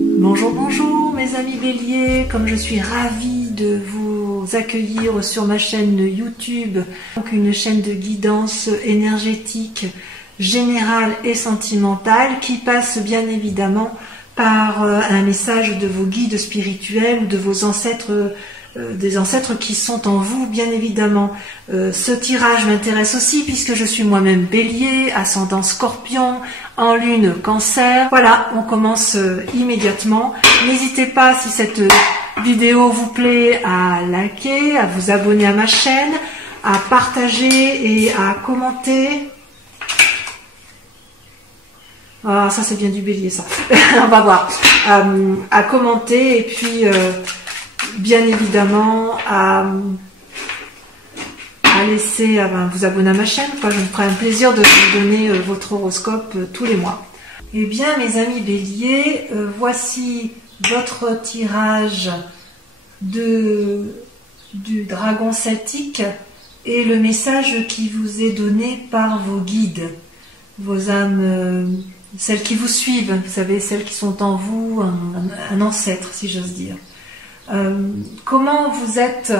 Bonjour, bonjour mes amis béliers, comme je suis ravie de vous accueillir sur ma chaîne YouTube, donc une chaîne de guidance énergétique, générale et sentimentale qui passe bien évidemment par un message de vos guides spirituels ou de vos ancêtres, des ancêtres qui sont en vous bien évidemment. Ce tirage m'intéresse aussi puisque je suis moi-même bélier, ascendant scorpion, en lune cancer. Voilà, on commence immédiatement. N'hésitez pas, si cette vidéo vous plaît, à liker, à vous abonner à ma chaîne, à partager et à commenter. Ah, ça c'est bien du bélier ça. On va voir. À commenter et puis bien évidemment à laisser, vous abonner à ma chaîne, quoi. Je me ferai un plaisir de vous donner votre horoscope tous les mois. Eh bien mes amis béliers, voici votre tirage du dragon celtique et le message qui vous est donné par vos guides, vos âmes, celles qui vous suivent, vous savez, celles qui sont en vous, un ancêtre si j'ose dire. Comment vous êtes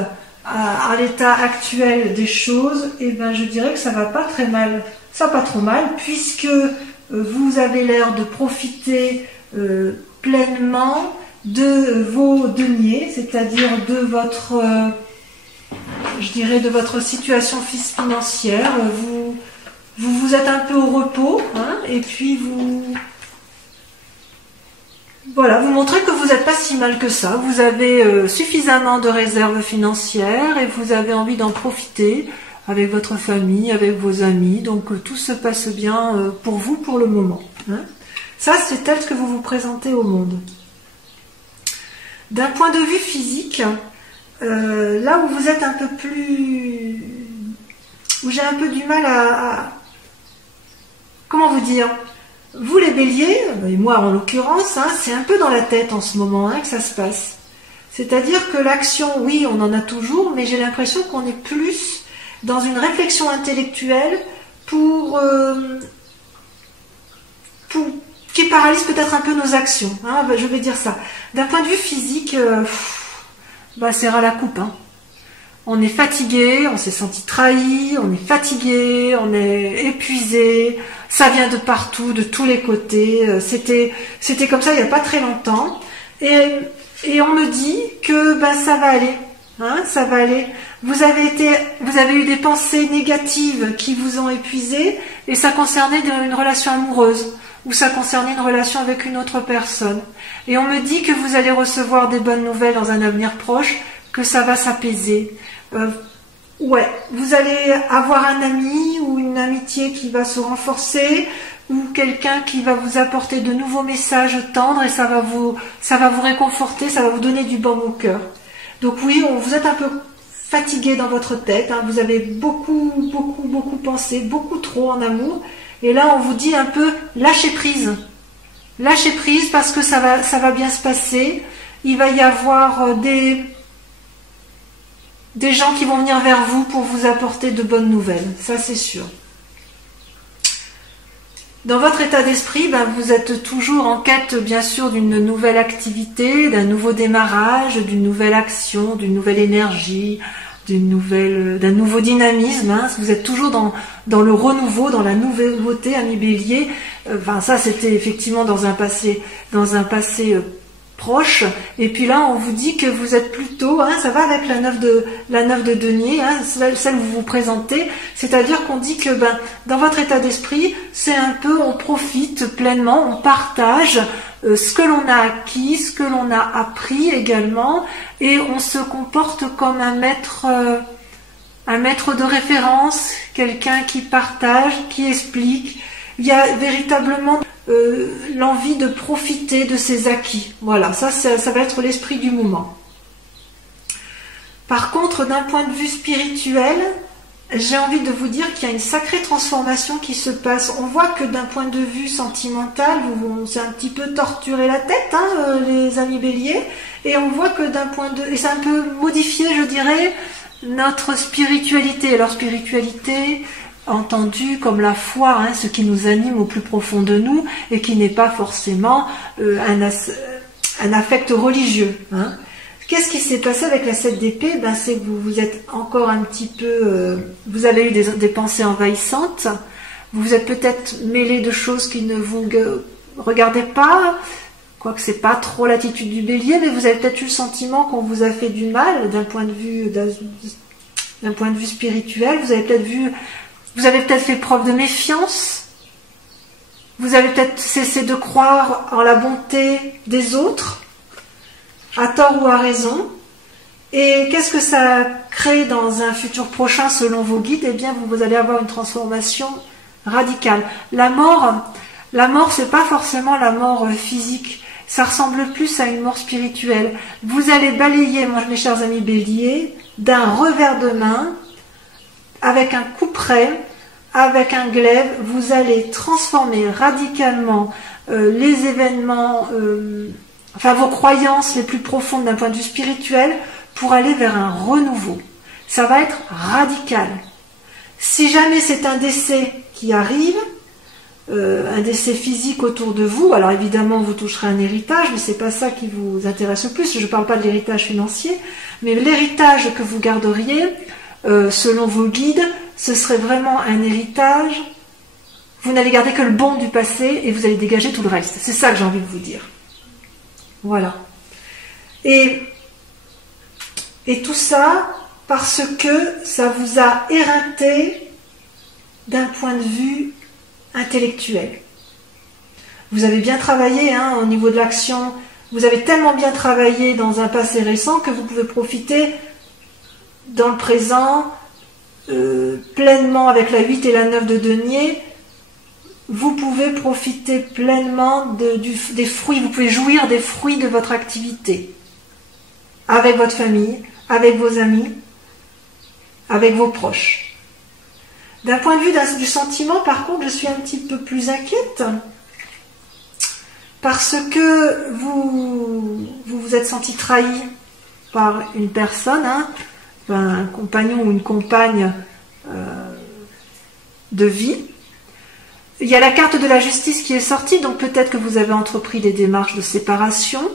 à l'état actuel des choses? Eh bien, je dirais que ça va pas très mal, ça va pas trop mal, puisque vous avez l'air de profiter pleinement de vos deniers, c'est-à-dire de votre, je dirais, de votre situation financière. Vous êtes un peu au repos, hein, et puis voilà, vous montrez que vous n'êtes pas si mal que ça, vous avez suffisamment de réserves financières et vous avez envie d'en profiter avec votre famille, avec vos amis, donc tout se passe bien pour vous pour le moment. Hein. Ça, c'est tel que vous vous présentez au monde. D'un point de vue physique, là où vous êtes un peu plus... où j'ai un peu du mal à... Comment vous dire ? Vous les béliers, et moi en l'occurrence, hein, c'est un peu dans la tête en ce moment que ça se passe. C'est-à-dire que l'action, oui, on en a toujours, mais j'ai l'impression qu'on est plus dans une réflexion intellectuelle qui paralyse peut-être un peu nos actions. Hein, je vais dire ça. D'un point de vue physique, c'est ras la coupe. Hein. On est fatigué, on s'est senti trahi, on est fatigué, on est épuisé, ça vient de partout, de tous les côtés. C'était comme ça il n'y a pas très longtemps. Et on me dit que ça va aller. Hein, ça va aller. Vous avez eu des pensées négatives qui vous ont épuisé et ça concernait une relation amoureuse ou ça concernait une relation avec une autre personne. Et on me dit que vous allez recevoir des bonnes nouvelles dans un avenir proche, que ça va s'apaiser. Ouais, vous allez avoir un ami ou une amitié qui va se renforcer ou quelqu'un qui va vous apporter de nouveaux messages tendres et ça va vous réconforter, ça va vous donner du baume au cœur. Donc oui, vous êtes un peu fatigué dans votre tête, hein, vous avez beaucoup pensé, beaucoup trop en amour et là on vous dit un peu lâchez prise. Lâchez prise parce que ça va bien se passer, il va y avoir des gens qui vont venir vers vous pour vous apporter de bonnes nouvelles, ça c'est sûr. Dans votre état d'esprit, vous êtes toujours en quête bien sûr d'une nouvelle activité, d'un nouveau démarrage, d'une nouvelle action, d'une nouvelle énergie, d'un nouveau dynamisme. Hein. Vous êtes toujours dans le renouveau, dans la nouveauté, ami bélier. Ça c'était effectivement dans un passé proche, et puis là on vous dit que vous êtes plutôt, hein, ça va avec la 9 de denier, hein, celle où vous vous présentez, c'est-à-dire qu'on dit que dans votre état d'esprit, c'est un peu, on profite pleinement, on partage ce que l'on a acquis, ce que l'on a appris également, et on se comporte comme un maître de référence, quelqu'un qui partage, qui explique. Il y a véritablement l'envie de profiter de ses acquis. Voilà, ça va être l'esprit du moment. Par contre, d'un point de vue spirituel, j'ai envie de vous dire qu'il y a une sacrée transformation qui se passe. On voit que d'un point de vue sentimental, on s'est un petit peu torturé la tête, hein, les amis béliers, et on voit que et c'est un peu modifié, je dirais, notre spiritualité. Alors spiritualité, entendu comme la foi, hein, ce qui nous anime au plus profond de nous et qui n'est pas forcément un affect religieux. Hein. Qu'est-ce qui s'est passé avec la 7 d'épée? Ben, c'est que vous êtes encore un petit peu... vous avez eu des pensées envahissantes. Vous vous êtes peut-être mêlé de choses qui ne vous regardez pas. Quoique c'est pas trop l'attitude du bélier, mais vous avez peut-être eu le sentiment qu'on vous a fait du mal d'un point de vue spirituel. Vous avez peut-être fait preuve de méfiance. Vous avez peut-être cessé de croire en la bonté des autres, à tort ou à raison. Et qu'est-ce que ça crée dans un futur prochain selon vos guides? Eh bien, vous allez avoir une transformation radicale. La mort, c'est pas forcément la mort physique. Ça ressemble plus à une mort spirituelle. Vous allez balayer, moi, mes chers amis béliers, d'un revers de main, avec un coup près, avec un glaive, vous allez transformer radicalement les événements, vos croyances les plus profondes d'un point de vue spirituel pour aller vers un renouveau. Ça va être radical. Si jamais c'est un décès qui arrive, un décès physique autour de vous, alors évidemment vous toucherez un héritage, mais c'est pas ça qui vous intéresse le plus. Je ne parle pas de l'héritage financier, mais l'héritage que vous garderiez, selon vos guides, ce serait vraiment un héritage. Vous n'allez garder que le bon du passé et vous allez dégager tout le reste. C'est ça que j'ai envie de vous dire. Voilà. Et tout ça parce que ça vous a éreinté d'un point de vue intellectuel. Vous avez bien travaillé au niveau de l'action, vous avez tellement bien travaillé dans un passé récent que vous pouvez profiter dans le présent pleinement avec la 8 et la 9 de denier. Vous pouvez profiter pleinement des fruits, vous pouvez jouir des fruits de votre activité avec votre famille, avec vos amis, avec vos proches. D'un point de vue du sentiment, par contre, je suis un petit peu plus inquiète parce que vous vous êtes senti trahi par une personne, un compagnon ou une compagne de vie. Il y a la carte de la justice qui est sortie, donc peut-être que vous avez entrepris des démarches de séparation.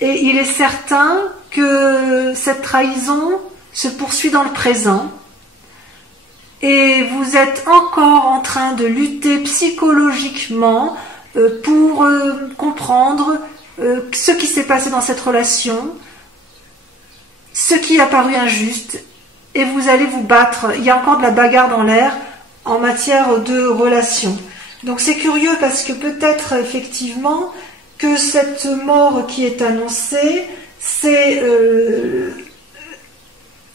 Et il est certain que cette trahison se poursuit dans le présent. Et vous êtes encore en train de lutter psychologiquement pour comprendre ce qui s'est passé dans cette relation, ce qui a paru injuste, et vous allez vous battre. Il y a encore de la bagarre dans l'air en matière de relation. Donc c'est curieux parce que peut-être effectivement que cette mort qui est annoncée, c'est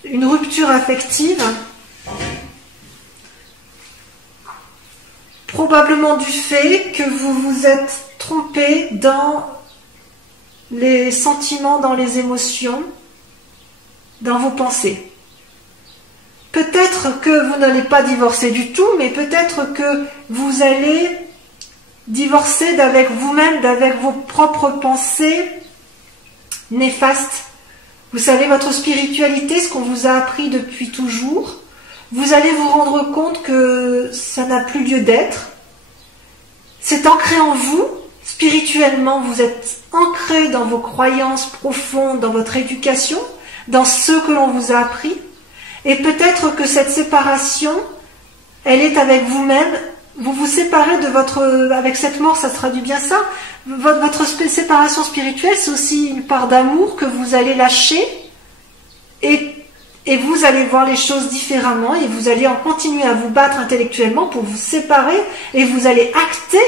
une rupture affective, probablement du fait que vous vous êtes trompé dans les sentiments, dans les émotions, dans vos pensées. Peut-être que vous n'allez pas divorcer du tout, mais peut-être que vous allez divorcer d'avec vous-même, d'avec vos propres pensées néfastes. Vous savez, votre spiritualité, ce qu'on vous a appris depuis toujours, vous allez vous rendre compte que ça n'a plus lieu d'être. C'est ancré en vous, spirituellement, vous êtes ancré dans vos croyances profondes, dans votre éducation, dans ce que l'on vous a appris. Et peut-être que cette séparation, elle est avec vous-même. Vous vous séparez de votre... Avec cette mort, ça se traduit bien ça. Votre séparation spirituelle, c'est aussi une part d'amour que vous allez lâcher. Et vous allez voir les choses différemment. Et vous allez en continuer à vous battre intellectuellement pour vous séparer. Et vous allez acter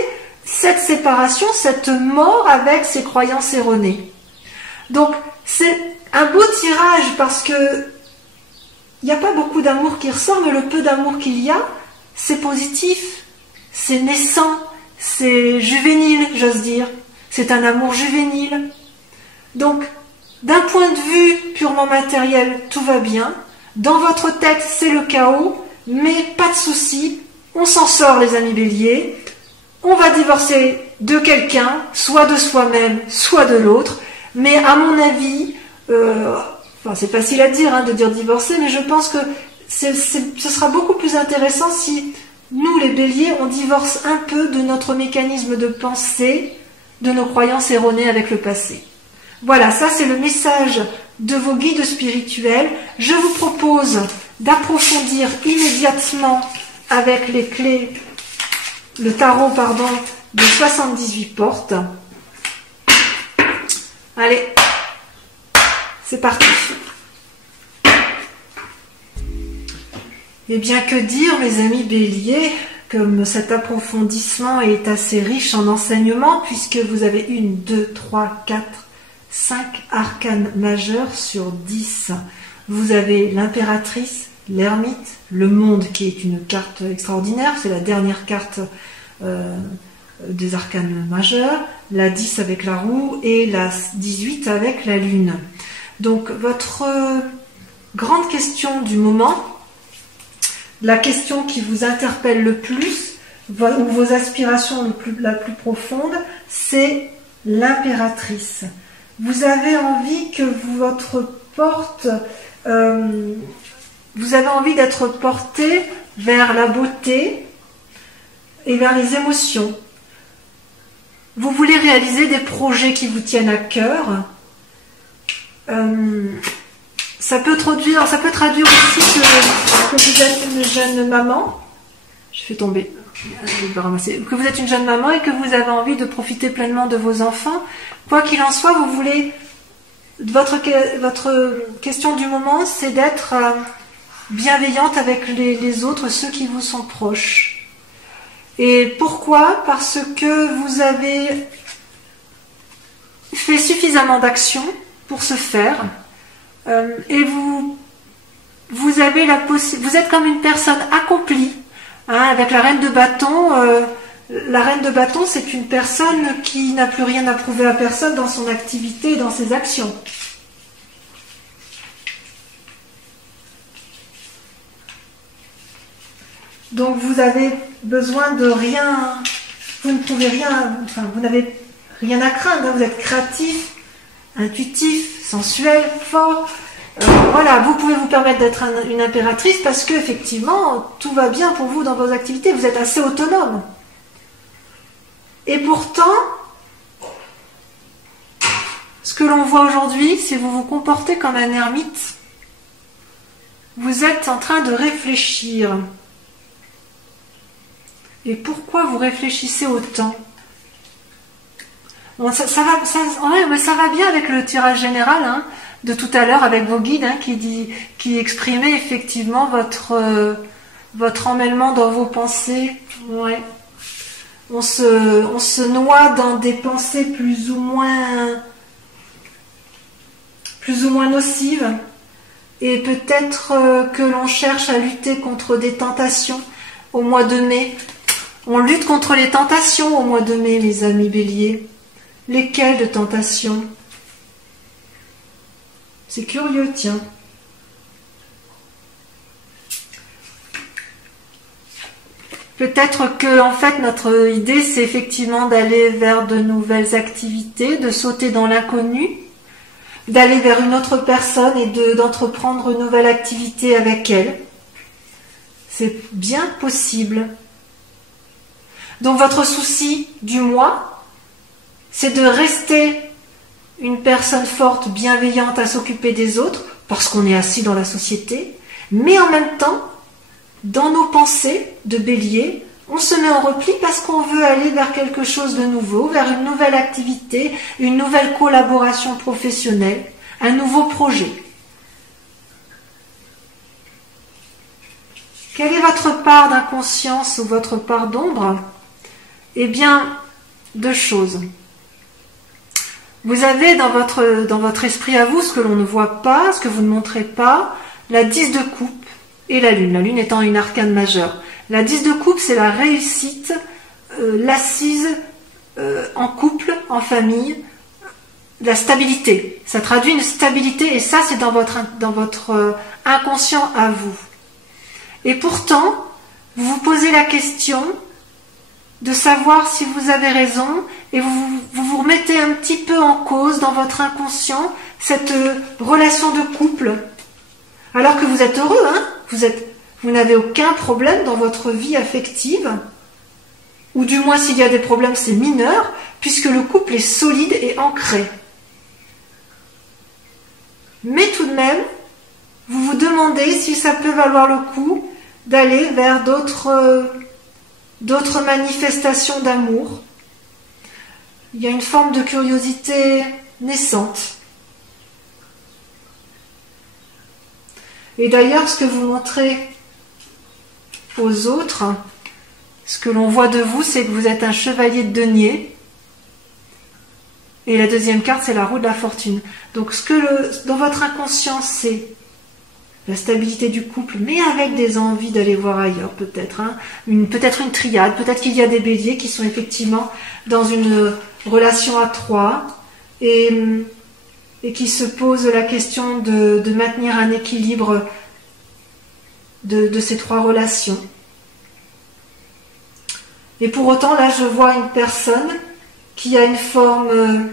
cette séparation, cette mort avec ces croyances erronées. Donc, c'est un beau tirage parce que il n'y a pas beaucoup d'amour qui ressort, mais le peu d'amour qu'il y a, c'est positif, c'est naissant, c'est juvénile, j'ose dire. C'est un amour juvénile. Donc, d'un point de vue purement matériel, tout va bien. Dans votre tête, c'est le chaos, mais pas de souci. On s'en sort, les amis béliers. On va divorcer de quelqu'un, soit de soi-même, soit de l'autre. Mais à mon avis... c'est facile à dire, de dire divorcer, mais je pense que ce sera beaucoup plus intéressant si nous, les béliers, on divorce un peu de notre mécanisme de pensée de nos croyances erronées avec le passé. Voilà, ça c'est le message de vos guides spirituels. Je vous propose d'approfondir immédiatement avec les clés, le tarot, pardon, de 78 portes. Allez, c'est parti. Eh bien, que dire, mes amis béliers, comme cet approfondissement est assez riche en enseignements, puisque vous avez 1, 2, 3, 4, 5 arcanes majeurs sur 10. Vous avez l'impératrice, l'ermite, le monde qui est une carte extraordinaire, c'est la dernière carte des arcanes majeurs, la 10 avec la roue et la 18 avec la lune. Donc votre grande question du moment, la question qui vous interpelle le plus, ou vos aspirations la plus profonde, c'est l'impératrice. Vous avez envie que votre porte, vous avez envie d'être porté vers la beauté et vers les émotions. Vous voulez réaliser des projets qui vous tiennent à cœur. Ça peut traduire aussi que vous êtes une jeune maman. Je fais tomber. Je vais ramasser. Que vous êtes une jeune maman et que vous avez envie de profiter pleinement de vos enfants. Quoi qu'il en soit, vous voulez. Votre question du moment, c'est d'être bienveillante avec les autres, ceux qui vous sont proches. Et pourquoi? Parce que vous avez fait suffisamment d'actions pour ce faire. Et vous avez vous êtes comme une personne accomplie, hein, avec la reine de bâton. La reine de bâton, c'est une personne qui n'a plus rien à prouver à personne dans son activité et dans ses actions. Donc vous avez besoin de rien, vous ne pouvez rien, enfin vous n'avez rien à craindre, hein, vous êtes créatif, intuitif, sensuel, fort. Voilà, vous pouvez vous permettre d'être une impératrice parce que effectivement tout va bien pour vous dans vos activités, vous êtes assez autonome. Et pourtant, ce que l'on voit aujourd'hui, c'est que vous vous comportez comme un ermite. Vous êtes en train de réfléchir. Et pourquoi vous réfléchissez autant? Bon, ça va bien avec le tirage général, hein, de tout à l'heure avec vos guides, hein, qui exprimaient effectivement votre emmêlement dans vos pensées. Ouais. On se noie dans des pensées plus ou moins nocives, et peut-être que l'on cherche à lutter contre des tentations au mois de mai. On lutte contre les tentations au mois de mai, mes amis béliers. Lesquelles de tentations? C'est curieux, tiens. Peut-être que, en fait, notre idée, c'est effectivement d'aller vers de nouvelles activités, de sauter dans l'inconnu, d'aller vers une autre personne et d'entreprendre une nouvelle activité avec elle. C'est bien possible. Donc votre souci du mois, c'est de rester une personne forte, bienveillante à s'occuper des autres, parce qu'on est assis dans la société, mais en même temps, dans nos pensées de bélier, on se met en repli parce qu'on veut aller vers quelque chose de nouveau, vers une nouvelle activité, une nouvelle collaboration professionnelle, un nouveau projet. Quelle est votre part d'inconscience ou votre part d'ombre? Eh bien, deux choses. Vous avez dans votre esprit à vous, ce que l'on ne voit pas, ce que vous ne montrez pas, la 10 de coupe et la lune étant une arcane majeure. La 10 de coupe, c'est la réussite, l'assise en couple, en famille, la stabilité. Ça traduit une stabilité et ça, c'est dans votre inconscient à vous. Et pourtant, vous vous posez la question de savoir si vous avez raison et vous remettez un petit peu en cause dans votre inconscient cette relation de couple. Alors que vous êtes heureux, hein, vous n'avez aucun problème dans votre vie affective ou du moins s'il y a des problèmes, c'est mineur, puisque le couple est solide et ancré. Mais tout de même, vous vous demandez si ça peut valoir le coup d'aller vers d'autres manifestations d'amour. Il y a une forme de curiosité naissante. Et d'ailleurs, ce que vous montrez aux autres, ce que l'on voit de vous, c'est que vous êtes un chevalier de denier. Et la deuxième carte, c'est la roue de la fortune. Donc, dans votre inconscient, c'est la stabilité du couple, mais avec des envies d'aller voir ailleurs, peut-être. Hein. Peut-être une triade, peut-être qu'il y a des béliers qui sont effectivement dans une relation à trois et qui se posent la question de maintenir un équilibre de ces trois relations. Et pour autant, là, je vois une personne qui a une forme,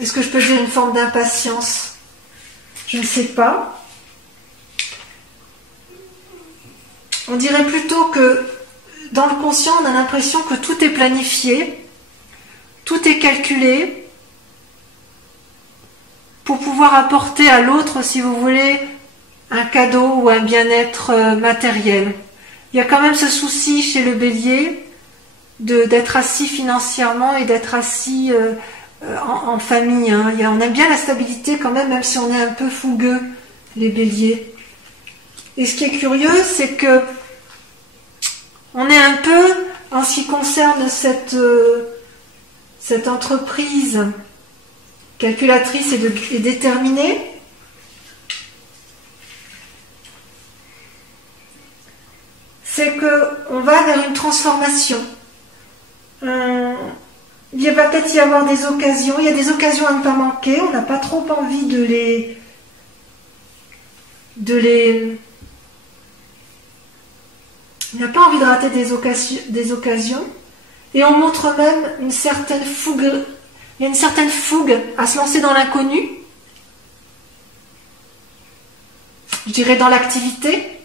est-ce que je peux dire une forme d'impatience? Je ne sais pas. On dirait plutôt que dans le conscient, on a l'impression que tout est planifié, tout est calculé pour pouvoir apporter à l'autre, si vous voulez, un cadeau ou un bien-être matériel. Il y a quand même ce souci chez le bélier d'être assis financièrement et d'être assis en famille. Hein. On aime bien la stabilité quand même si on est un peu fougueux, les béliers. Et ce qui est curieux, c'est que on est un peu, en ce qui concerne cette entreprise calculatrice et déterminée, c'est qu'on va vers une transformation. Il va peut-être y avoir des occasions, il y a des occasions à ne pas manquer, on n'a pas trop envie de on n'a pas envie de rater des occasions, et on montre même une certaine fougue, il y a une certaine fougue à se lancer dans l'inconnu, je dirais dans l'activité,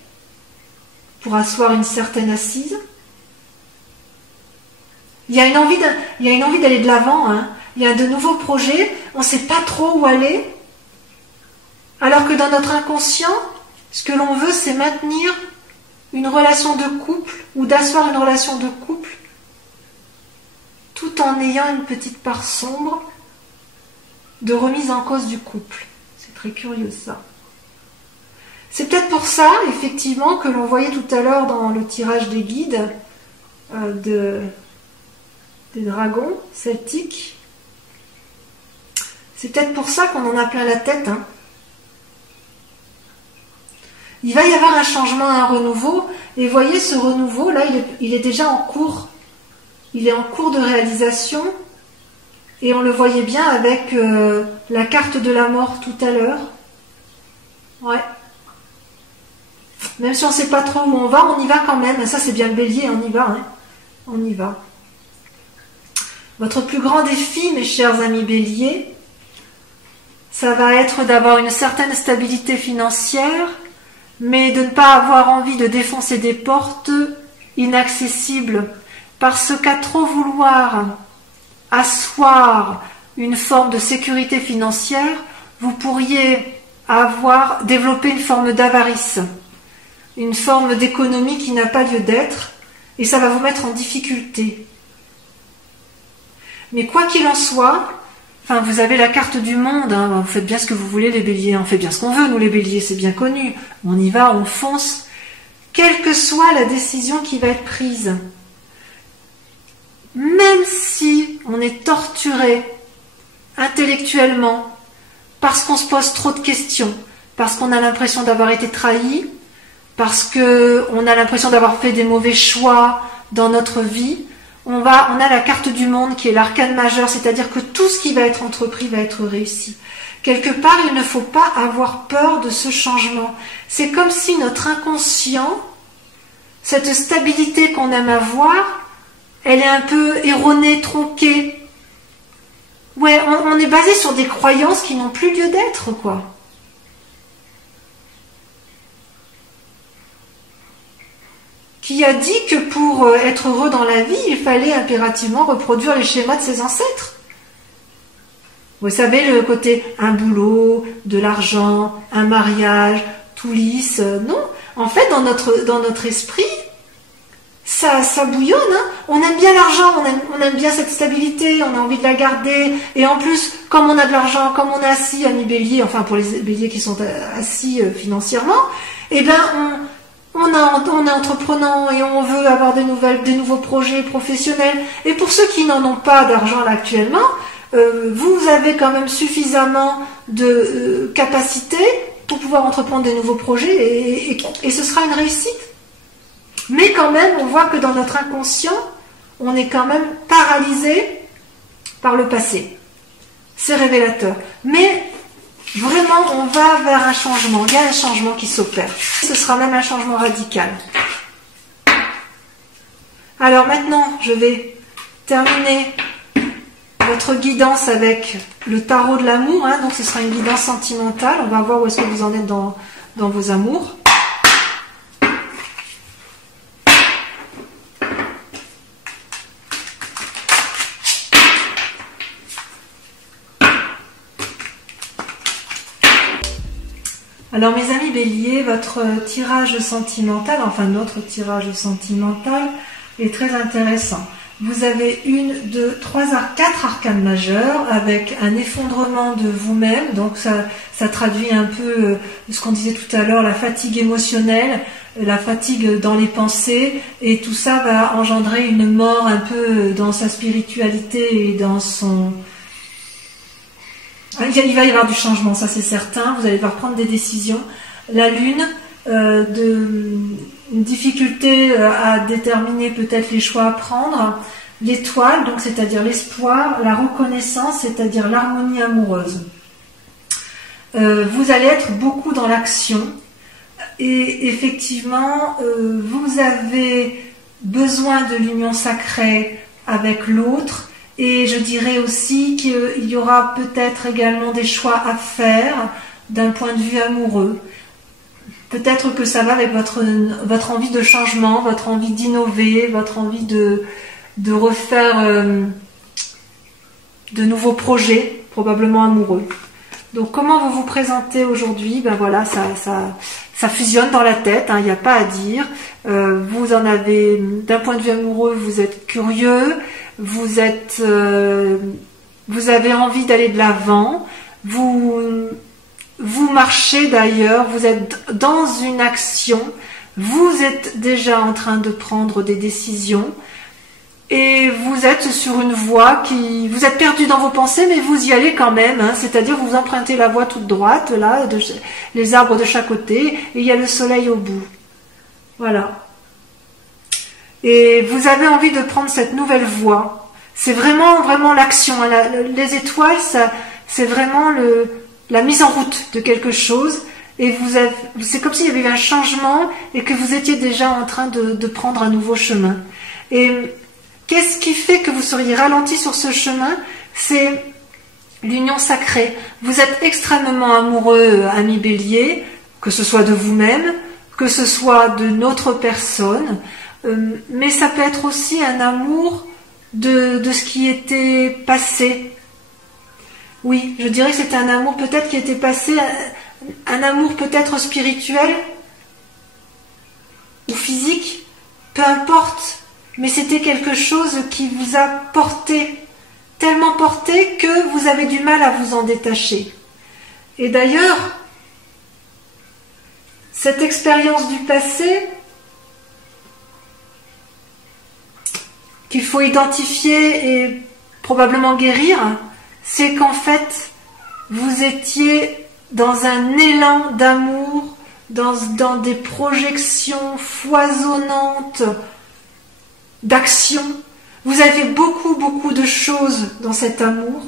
pour asseoir une certaine assise. Il y a une envie d'aller de l'avant, hein. Il y a de nouveaux projets, on ne sait pas trop où aller, alors que dans notre inconscient, ce que l'on veut, c'est maintenir une relation de couple, ou d'asseoir une relation de couple, tout en ayant une petite part sombre de remise en cause du couple. C'est très curieux ça. C'est peut-être pour ça, effectivement, que l'on voyait tout à l'heure dans le tirage des guides des dragons celtiques. C'est peut-être pour ça qu'on en a plein la tête. Hein. Il va y avoir un changement, un renouveau. Et voyez, ce renouveau, là, il est déjà en cours. Il est en cours de réalisation. Et on le voyait bien avec la carte de la mort tout à l'heure. Ouais. Même si on ne sait pas trop où on y va quand même. Ça, c'est bien le bélier, on y va. Hein. On y va. Votre plus grand défi, mes chers amis béliers, ça va être d'avoir une certaine stabilité financière, mais de ne pas avoir envie de défoncer des portes inaccessibles, parce qu'à trop vouloir asseoir une forme de sécurité financière, vous pourriez développer une forme d'avarice, une forme d'économie qui n'a pas lieu d'être, et ça va vous mettre en difficulté. Mais quoi qu'il en soit, enfin, vous avez la carte du monde, hein, vous faites bien ce que vous voulez les béliers, on fait bien ce qu'on veut, nous les béliers, c'est bien connu, on y va, on fonce, quelle que soit la décision qui va être prise. Même si on est torturé intellectuellement, parce qu'on se pose trop de questions, parce qu'on a l'impression d'avoir été trahi, parce qu'on a l'impression d'avoir fait des mauvais choix dans notre vie, on a la carte du monde qui est l'arcane majeur, c'est-à-dire que tout ce qui va être entrepris va être réussi. Quelque part, il ne faut pas avoir peur de ce changement. C'est comme si notre inconscient, cette stabilité qu'on aime avoir, elle est un peu erronée, tronquée. Ouais, on est basé sur des croyances qui n'ont plus lieu d'être, quoi. qui a dit que pour être heureux dans la vie, il fallait impérativement reproduire les schémas de ses ancêtres. Vous savez, le côté un boulot, de l'argent, un mariage, tout lisse, non. En fait, dans notre esprit, ça bouillonne. Hein. On aime bien l'argent, on aime bien cette stabilité, on a envie de la garder. Et en plus, comme on a de l'argent, comme on est assis, amis béliers, enfin pour les béliers qui sont assis financièrement, eh ben on est entreprenant et on veut avoir des nouveaux projets professionnels. Et pour ceux qui n'en ont pas d'argent là actuellement, vous avez quand même suffisamment de capacité pour pouvoir entreprendre des nouveaux projets et ce sera une réussite. Mais quand même, on voit que dans notre inconscient, on est quand même paralysé par le passé. C'est révélateur. Mais vraiment, on va vers un changement. Il y a un changement qui s'opère. Ce sera même un changement radical. Alors maintenant, je vais terminer votre guidance avec le tarot de l'amour. Hein. Donc ce sera une guidance sentimentale. On va voir où est-ce que vous en êtes dans vos amours. Alors mes amis béliers, votre tirage sentimental, enfin notre tirage sentimental est très intéressant. Vous avez 4 arcanes majeures avec un effondrement de vous-même, donc ça traduit un peu ce qu'on disait tout à l'heure, la fatigue émotionnelle, la fatigue dans les pensées, et tout ça va engendrer une mort un peu dans sa spiritualité et dans son... Il va y avoir du changement, ça c'est certain, vous allez devoir prendre des décisions. La lune, une difficulté à déterminer peut-être les choix à prendre. L'étoile, donc c'est-à-dire l'espoir, la reconnaissance, c'est-à-dire l'harmonie amoureuse. Vous allez être beaucoup dans l'action et effectivement, vous avez besoin de l'union sacrée avec l'autre. Et je dirais aussi qu'il y aura peut-être également des choix à faire d'un point de vue amoureux. Peut-être que ça va avec votre envie de changement, votre envie d'innover, votre envie de refaire de nouveaux projets, probablement amoureux. Donc comment vous vous présentez aujourd'hui? Ben voilà, ça fusionne dans la tête, hein, il n'y a pas à dire. Vous en avez, d'un point de vue amoureux, vous êtes curieux. Vous avez envie d'aller de l'avant, vous marchez d'ailleurs, vous êtes dans une action, vous êtes déjà en train de prendre des décisions et vous êtes sur une voie vous êtes perdu dans vos pensées mais vous y allez quand même, hein, c'est-à-dire vous empruntez la voie toute droite, là, les arbres de chaque côté et il y a le soleil au bout. Voilà. Et vous avez envie de prendre cette nouvelle voie. C'est vraiment l'action. Les étoiles, c'est vraiment la mise en route de quelque chose. Et c'est comme s'il y avait eu un changement et que vous étiez déjà en train de prendre un nouveau chemin. Et qu'est-ce qui fait que vous seriez ralenti sur ce chemin? C'est l'union sacrée. Vous êtes extrêmement amoureux, ami bélier, que ce soit de vous-même, que ce soit d'une autre personne. Mais ça peut être aussi un amour de ce qui était passé. Oui, je dirais que c'est un amour peut-être qui était passé, un amour peut-être spirituel ou physique, peu importe, mais c'était quelque chose qui vous a porté, tellement porté que vous avez du mal à vous en détacher. Et d'ailleurs, cette expérience du passé, qu'il faut identifier et probablement guérir, c'est qu'en fait, vous étiez dans un élan d'amour, dans des projections foisonnantes d'action. Vous avez beaucoup de choses dans cet amour.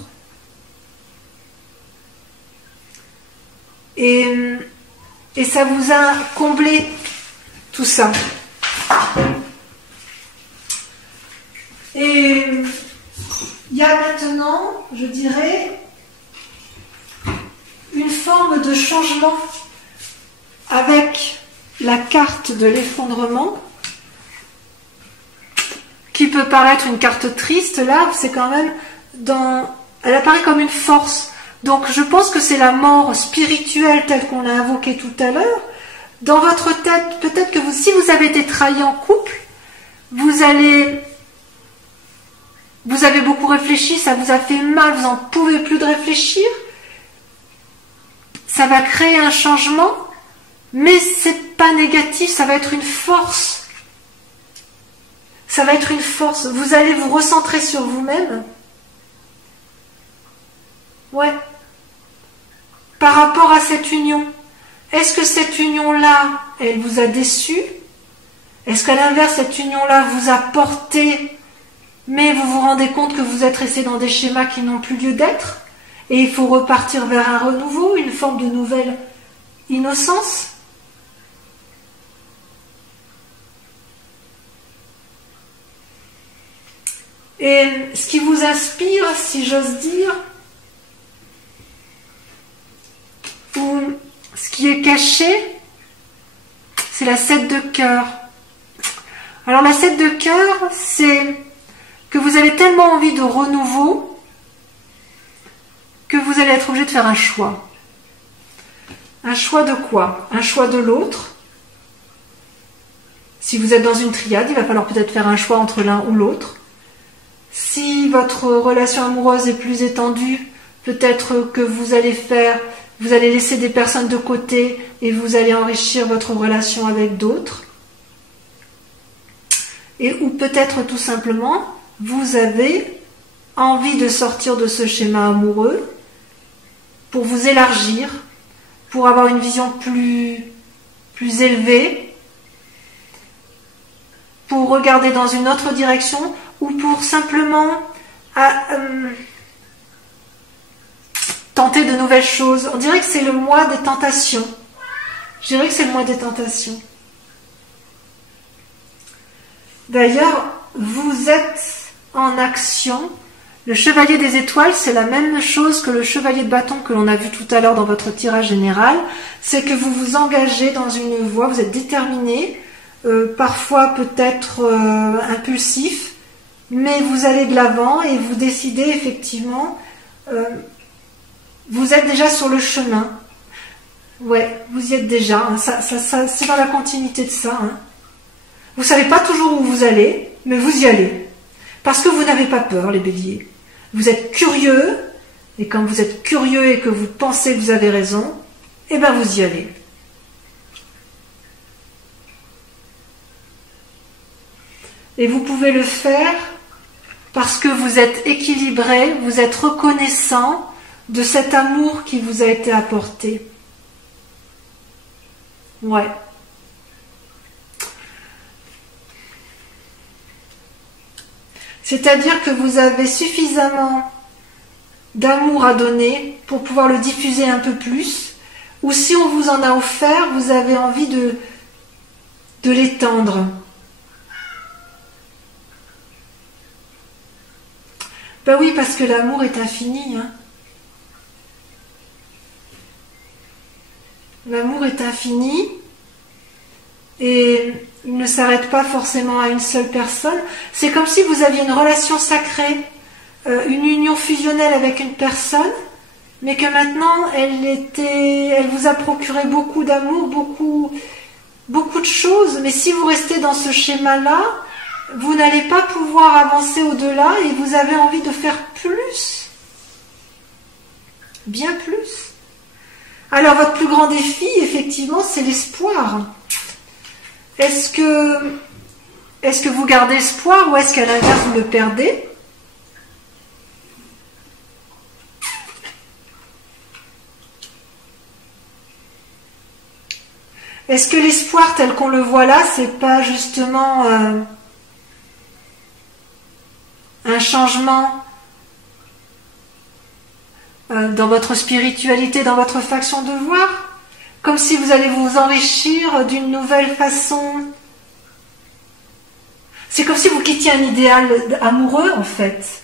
Et ça vous a comblé tout ça. Et il y a maintenant, je dirais, une forme de changement avec la carte de l'effondrement. qui peut paraître une carte triste, là, c'est quand même elle apparaît comme une force. Donc je pense que c'est la mort spirituelle telle qu'on l'a invoquée tout à l'heure. Dans votre tête, peut-être que si vous avez été trahi en couple, vous avez beaucoup réfléchi, ça vous a fait mal, vous n'en pouvez plus de réfléchir. Ça va créer un changement, mais c'est pas négatif, ça va être une force. Ça va être une force. Vous allez vous recentrer sur vous-même. Ouais. Par rapport à cette union. Est-ce que cette union-là, elle vous a déçu? Est-ce qu'à l'inverse, cette union-là vous a porté, mais vous vous rendez compte que vous êtes resté dans des schémas qui n'ont plus lieu d'être? Et il faut repartir vers un renouveau, une forme de nouvelle innocence? Et ce qui vous inspire, si j'ose dire, ou ce qui est caché, c'est la 7 de cœur. Alors la 7 de cœur, c'est que vous avez tellement envie de renouveau que vous allez être obligé de faire un choix. Un choix de quoi? Un choix de l'autre. Si vous êtes dans une triade, il va falloir peut-être faire un choix entre l'un ou l'autre. Si votre relation amoureuse est plus étendue, peut-être que vous allez laisser des personnes de côté et vous allez enrichir votre relation avec d'autres. Ou peut-être tout simplement, vous avez envie de sortir de ce schéma amoureux pour vous élargir, pour avoir une vision plus élevée, pour regarder dans une autre direction, ou pour simplement tenter de nouvelles choses. On dirait que c'est le mois des tentations. Je dirais que c'est le mois des tentations. D'ailleurs, vous êtes en action. Le chevalier des étoiles, c'est la même chose que le chevalier de bâton que l'on a vu tout à l'heure dans votre tirage général. C'est que vous vous engagez dans une voie, vous êtes déterminé, parfois peut-être impulsif, mais vous allez de l'avant et vous décidez effectivement, vous êtes déjà sur le chemin. Ouais, vous y êtes déjà, hein, ça, c'est dans la continuité de ça. Hein. Vous ne savez pas toujours où vous allez, mais vous y allez. Parce que vous n'avez pas peur, les béliers. Vous êtes curieux, et quand vous êtes curieux et que vous pensez que vous avez raison, eh bien vous y allez. Et vous pouvez le faire parce que vous êtes équilibré, vous êtes reconnaissant de cet amour qui vous a été apporté. Ouais. C'est-à-dire que vous avez suffisamment d'amour à donner pour pouvoir le diffuser un peu plus, ou si on vous en a offert, vous avez envie de l'étendre. Ben oui, parce que l'amour est infini. Hein. L'amour est infini et il ne s'arrête pas forcément à une seule personne. C'est comme si vous aviez une relation sacrée, une union fusionnelle avec une personne, mais que maintenant elle vous a procuré beaucoup d'amour, beaucoup de choses. Mais si vous restez dans ce schéma-là, vous n'allez pas pouvoir avancer au-delà et vous avez envie de faire plus. Bien plus. Alors votre plus grand défi, effectivement, c'est l'espoir. Est-ce que vous gardez espoir ou est-ce qu'à l'inverse vous le perdez? Est-ce que l'espoir tel qu'on le voit là, c'est pas justement un changement dans votre spiritualité, dans votre façon de voir? Comme si vous allez vous enrichir d'une nouvelle façon. C'est comme si vous quittiez un idéal amoureux, en fait.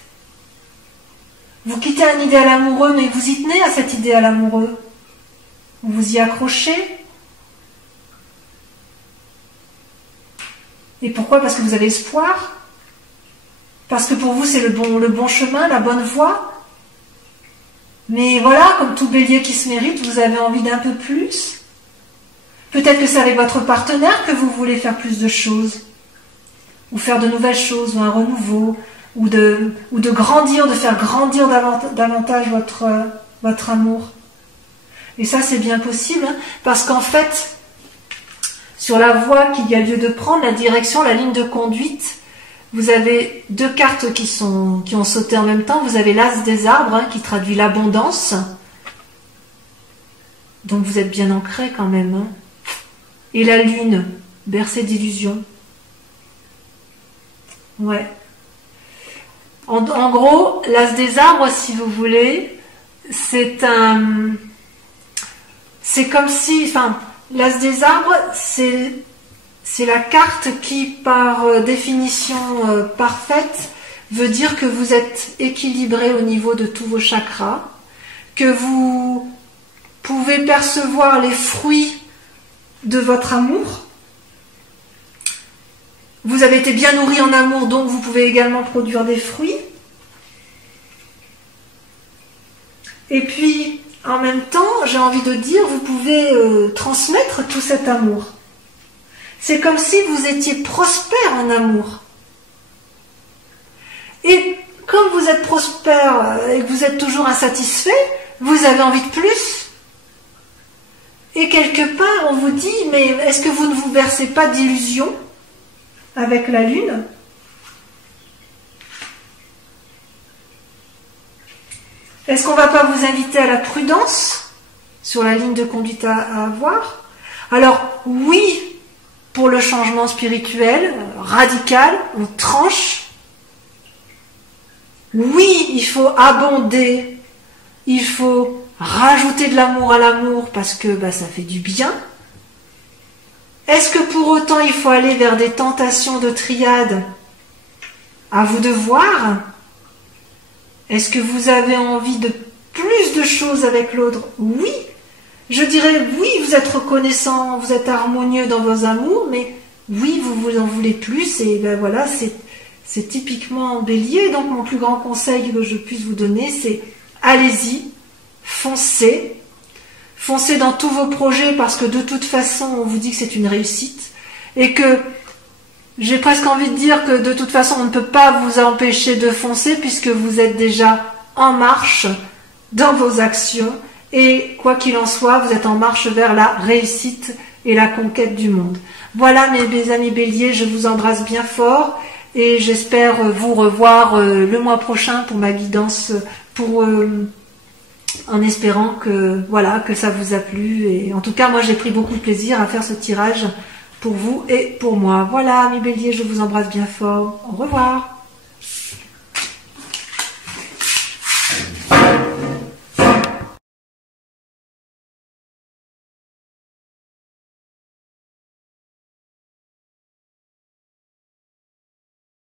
Vous quittez un idéal amoureux, mais vous y tenez à cet idéal amoureux. Vous vous y accrochez. Et pourquoi? Parce que vous avez espoir. parce que pour vous c'est le bon chemin, la bonne voie. Mais voilà, comme tout bélier qui se mérite, vous avez envie d'un peu plus. Peut-être que c'est avec votre partenaire que vous voulez faire plus de choses, ou faire de nouvelles choses, ou un renouveau, ou de grandir, de faire grandir davantage votre amour. Et ça, c'est bien possible, hein, parce qu'en fait, sur la voie qu'il y a lieu de prendre, la direction, la ligne de conduite, vous avez deux cartes qui ont sauté en même temps. Vous avez l'As des arbres, hein, qui traduit l'abondance. Donc vous êtes bien ancré quand même. Hein. Et la lune, bercée d'illusions. Ouais. En gros, l'As des arbres, si vous voulez, c'est comme si, enfin, l'As des arbres, c'est la carte qui, par définition parfaite, veut dire que vous êtes équilibré au niveau de tous vos chakras, que vous pouvez percevoir les fruits de votre amour. Vous avez été bien nourri en amour, donc vous pouvez également produire des fruits. Et puis, en même temps, j'ai envie de dire, vous pouvez transmettre tout cet amour. C'est comme si vous étiez prospère en amour. Et comme vous êtes prospère et que vous êtes toujours insatisfait, vous avez envie de plus. Et quelque part, on vous dit, mais est-ce que vous ne vous bercez pas d'illusions avec la lune ? Est-ce qu'on ne va pas vous inviter à la prudence sur la ligne de conduite à avoir ? Alors, oui, pour le changement spirituel, radical, on tranche. Oui, il faut abonder, il faut rajouter de l'amour à l'amour parce que ça fait du bien. Est-ce que pour autant il faut aller vers des tentations de triade ? À vous de voir. Est-ce que vous avez envie de plus de choses avec l'autre ? Oui. Je dirais oui, vous êtes reconnaissant, vous êtes harmonieux dans vos amours, mais oui, vous en voulez plus, et voilà, c'est typiquement bélier. Donc mon plus grand conseil que je puisse vous donner, c'est allez-y, foncez dans tous vos projets, parce que de toute façon, on vous dit que c'est une réussite, et que j'ai presque envie de dire que de toute façon, on ne peut pas vous empêcher de foncer, puisque vous êtes déjà en marche dans vos actions, et quoi qu'il en soit, vous êtes en marche vers la réussite et la conquête du monde. Voilà mes amis béliers, je vous embrasse bien fort et j'espère vous revoir le mois prochain pour ma guidance, en espérant que ça vous a plu. Et en tout cas, moi j'ai pris beaucoup de plaisir à faire ce tirage pour vous et pour moi. Voilà mes béliers, je vous embrasse bien fort. Au revoir.